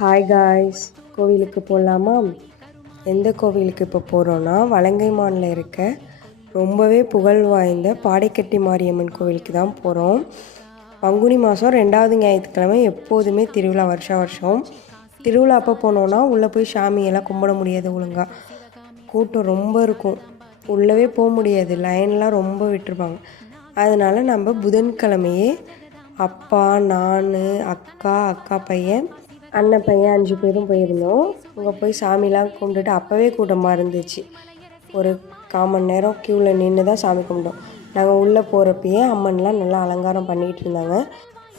Hi guys, கோவிலுக்கு போகலாமா? எந்த கோவிலுக்கு இப்போ போகிறோன்னா வலங்கைமானில் இருக்க ரொம்பவே புகழ் வாய்ந்த பாடைக்கட்டி மாரியம்மன் கோவிலுக்கு தான் போகிறோம். பங்குனி மாதம் 2வது ஞாயிற்றுக்கிழமை எப்போதுமே திருவிழா, வருஷம் திருவிழா அப்போ போனோன்னா உள்ளே போய் சாமியெல்லாம் கும்பிட முடியாது ஒழுங்காக. கூட்டம் ரொம்ப இருக்கும், உள்ளவே போக முடியாது, லைன்லாம் ரொம்ப விட்டுருப்பாங்க. அதனால் நம்ம புதன்கிழமையே அப்பா, நான், அக்கா பையன், அண்ணன் பையன் 5 பேரும் போயிருந்தோம். அங்கே போய் சாமிலாம் கும்பிட்டுட்டு அப்போவே கூட்டமாக இருந்துச்சு. ஒரு 1/4 மணி நேரம் க்யூவில் நின்று தான் சாமி கும்பிட்டோம். நாங்கள் உள்ளே போகிறப்பயே அம்மன்லாம் நல்லா அலங்காரம் பண்ணிகிட்டு இருந்தாங்க.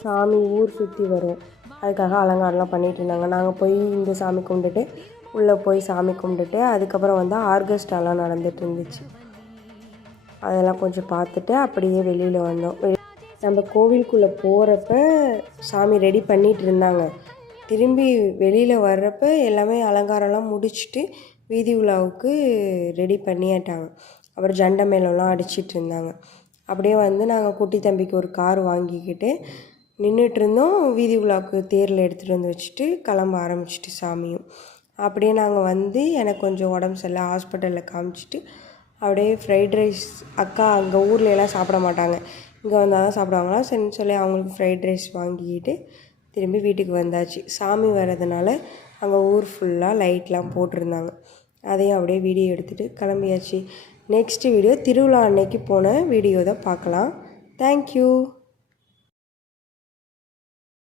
சாமி ஊர் சுற்றி வரும், அதுக்காக அலங்காரம்லாம் பண்ணிகிட்டு இருந்தாங்க. நாங்கள் போய் இந்த சாமி கும்பிட்டுட்டு உள்ளே போய் சாமி கும்பிட்டுட்டு அதுக்கப்புறம் வந்து ஆர்கெஸ்ட்ராலாம் நடந்துகிட்டு இருந்துச்சு. அதெல்லாம் கொஞ்சம் பார்த்துட்டு அப்படியே வெளியில் வந்தோம். நம்ம கோவிலுக்குள்ளே போகிறப்ப சாமி ரெடி பண்ணிகிட்டு இருந்தாங்க. திரும்பி வெளியில் வர்றப்ப எல்லாமே அலங்காரம்லாம் முடிச்சுட்டு வீதி உலாவுக்கு ரெடி பண்ணிட்டாங்க. அப்புறம் ஜண்டை மேளம்லாம் அடிச்சிட்டு இருந்தாங்க. அப்படியே வந்து நாங்கள் குட்டி தம்பிக்கு ஒரு கார் வாங்கிக்கிட்டு நின்றுட்டு இருந்தோம். வீதி உலாவுக்கு தேரில் எடுத்துகிட்டு வந்து வச்சுட்டு கிளம்ப ஆரம்பிச்சிட்டு சாமியும். அப்படியே நாங்கள் வந்து எனக்கு கொஞ்சம் உடம்பு சரியில்லை, ஹாஸ்பிட்டலில் காமிச்சிட்டு அப்படியே ஃப்ரைட் ரைஸ், அக்கா அங்கே ஊரில் எல்லாம் சாப்பிட மாட்டாங்க, இங்கே வந்தால் தான் சாப்பிடுவாங்களா, சரின்னு சொல்லி அவங்களுக்கு ஃப்ரைட் ரைஸ் வாங்கிக்கிட்டு திரும்பி வீட்டுக்கு வந்தாச்சு. சாமி வர்றதுனால அங்கே ஊர் ஃபுல்லாக லைட்லாம் போட்டிருந்தாங்க. அதையும் அப்படியே வீடியோ எடுத்துகிட்டு கிளம்பியாச்சு. நெக்ஸ்ட்டு வீடியோ திருவிழா அன்னைக்கு போன வீடியோ தான் பார்க்கலாம். தேங்க்யூ.